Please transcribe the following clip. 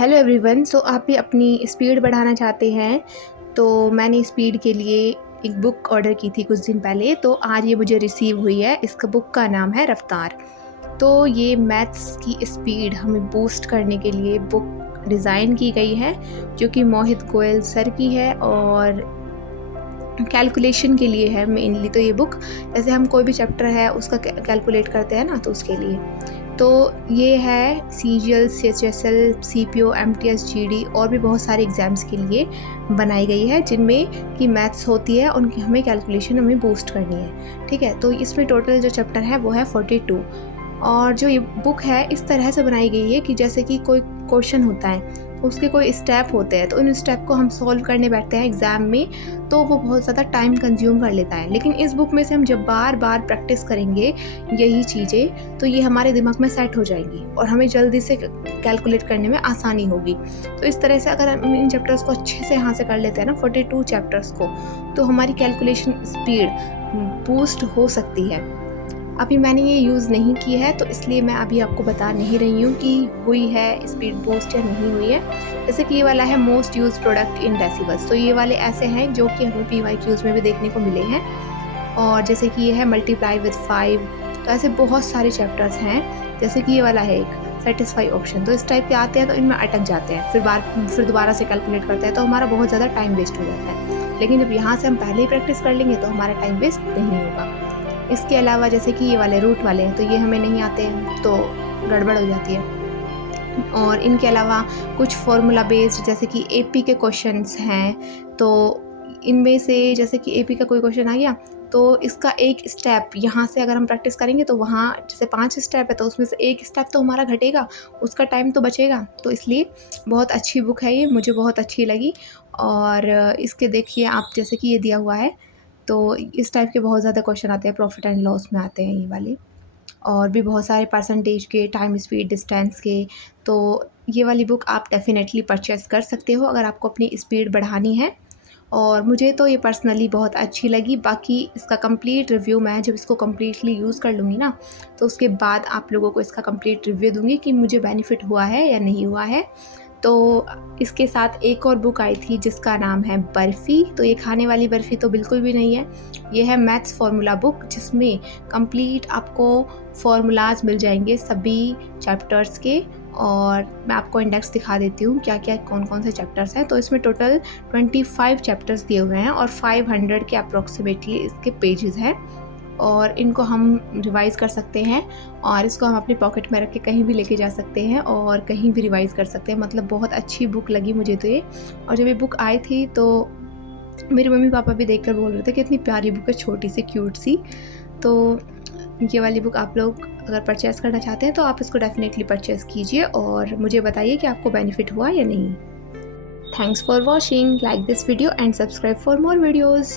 Hello everyone. सो आप भी अपनी स्पीड बढ़ाना चाहते हैं तो मैंने स्पीड के लिए एक बुक ऑर्डर की थी कुछ दिन पहले, तो आज ये मुझे रिसीव हुई है। इसका बुक का नाम है रफ्तार। तो ये मैथ्स की स्पीड हमें बूस्ट करने के लिए बुक डिज़ाइन की गई है, जो कि मोहित गोयल सर की है और कैलकुलेशन के लिए है मेनली। तो ये बुक जैसे हम कोई भी चैप्टर है उसका कैलकुलेट करते हैं ना, तो उसके लिए तो ये है CGL, CHSL, CPO, MTS, GD और भी बहुत सारे एग्ज़ाम्स के लिए बनाई गई है, जिनमें कि मैथ्स होती है, उनकी हमें कैलकुलेशन हमें बूस्ट करनी है। ठीक है, तो इसमें टोटल जो चैप्टर है वो है 42। और जो ये बुक है इस तरह से बनाई गई है कि जैसे कि कोई क्वेश्चन होता है, उसके कोई स्टेप होते हैं, तो इन स्टेप को हम सॉल्व करने बैठते हैं एग्ज़ाम में तो वो बहुत ज़्यादा टाइम कंज्यूम कर लेता है। लेकिन इस बुक में से हम जब बार बार प्रैक्टिस करेंगे यही चीज़ें, तो ये हमारे दिमाग में सेट हो जाएंगी और हमें जल्दी से कैलकुलेट करने में आसानी होगी। तो इस तरह से अगर हम इन चैप्टर्स को अच्छे से यहाँ से कर लेते हैं ना, 42 चैप्टर्स को, तो हमारी कैलकुलेशन स्पीड बूस्ट हो सकती है। अभी मैंने ये यूज़ नहीं की है, तो इसलिए मैं अभी आपको बता नहीं रही हूँ कि हुई है स्पीड बूस्ट या नहीं हुई है। जैसे कि ये वाला है most use product in decibels, तो ये वाले ऐसे हैं जो कि हमें PYQs में भी देखने को मिले हैं। और जैसे कि ये है मल्टीप्लाई विद 5, तो ऐसे बहुत सारे चैप्टर्स हैं। जैसे कि ये वाला है एक सेटिस्फाई ऑप्शन, तो इस टाइप के आते हैं तो इनमें अटक जाते हैं, फिर दोबारा से कैलकुलेट करते हैं तो हमारा बहुत ज़्यादा टाइम वेस्ट हो जाता है। लेकिन जब यहाँ से हम पहले ही प्रैक्टिस कर लेंगे तो हमारा टाइम वेस्ट नहीं होगा। इसके अलावा जैसे कि ये वाले रूट वाले हैं, तो ये हमें नहीं आते हैं तो गड़बड़ हो जाती है। और इनके अलावा कुछ फार्मूला बेस्ड जैसे कि AP के क्वेश्चंस हैं, तो इनमें से जैसे कि AP का कोई क्वेश्चन आ गया तो इसका एक स्टेप यहाँ से अगर हम प्रैक्टिस करेंगे तो वहाँ जैसे 5 स्टेप है तो उसमें से एक स्टेप तो हमारा घटेगा, उसका टाइम तो बचेगा। तो इसलिए बहुत अच्छी बुक है ये, मुझे बहुत अच्छी लगी। और इसके देखिए आप, जैसे कि ये दिया हुआ है, तो इस टाइप के बहुत ज़्यादा क्वेश्चन आते हैं, प्रॉफिट एंड लॉस में आते हैं ये वाले, और भी बहुत सारे परसेंटेज के, टाइम, स्पीड, डिस्टेंस के। तो ये वाली बुक आप डेफिनेटली परचेज़ कर सकते हो अगर आपको अपनी स्पीड बढ़ानी है। और मुझे तो ये पर्सनली बहुत अच्छी लगी। बाकी इसका कंप्लीट रिव्यू मैं जब इसको कम्प्लीटली यूज़ कर लूँगी ना, तो उसके बाद आप लोगों को इसका कंप्लीट रिव्यू दूँगी कि मुझे बेनिफिट हुआ है या नहीं हुआ है। तो इसके साथ एक और बुक आई थी जिसका नाम है बर्फ़ी। तो ये खाने वाली बर्फ़ी तो बिल्कुल भी नहीं है, ये है मैथ्स फार्मूला बुक, जिसमें कंप्लीट आपको फार्मूलाज मिल जाएंगे सभी चैप्टर्स के। और मैं आपको इंडेक्स दिखा देती हूँ क्या क्या कौन कौन से चैप्टर्स हैं। तो इसमें टोटल 25 चैप्टर्स दिए हुए हैं और 500 के अप्रॉक्सीमेटली इसके पेजेस हैं, और इनको हम रिवाइज़ कर सकते हैं और इसको हम अपने पॉकेट में रख के कहीं भी लेके जा सकते हैं और कहीं भी रिवाइज़ कर सकते हैं। मतलब बहुत अच्छी बुक लगी मुझे तो ये। और जब ये बुक आई थी तो मेरे मम्मी पापा भी देखकर बोल रहे थे कि इतनी प्यारी बुक है, छोटी सी, क्यूट सी। तो ये वाली बुक आप लोग अगर परचेज़ करना चाहते हैं तो आप इसको डेफिनेटली परचेज़ कीजिए और मुझे बताइए कि आपको बेनिफिट हुआ या नहीं। Thanks for watching, like this video and subscribe for more videos.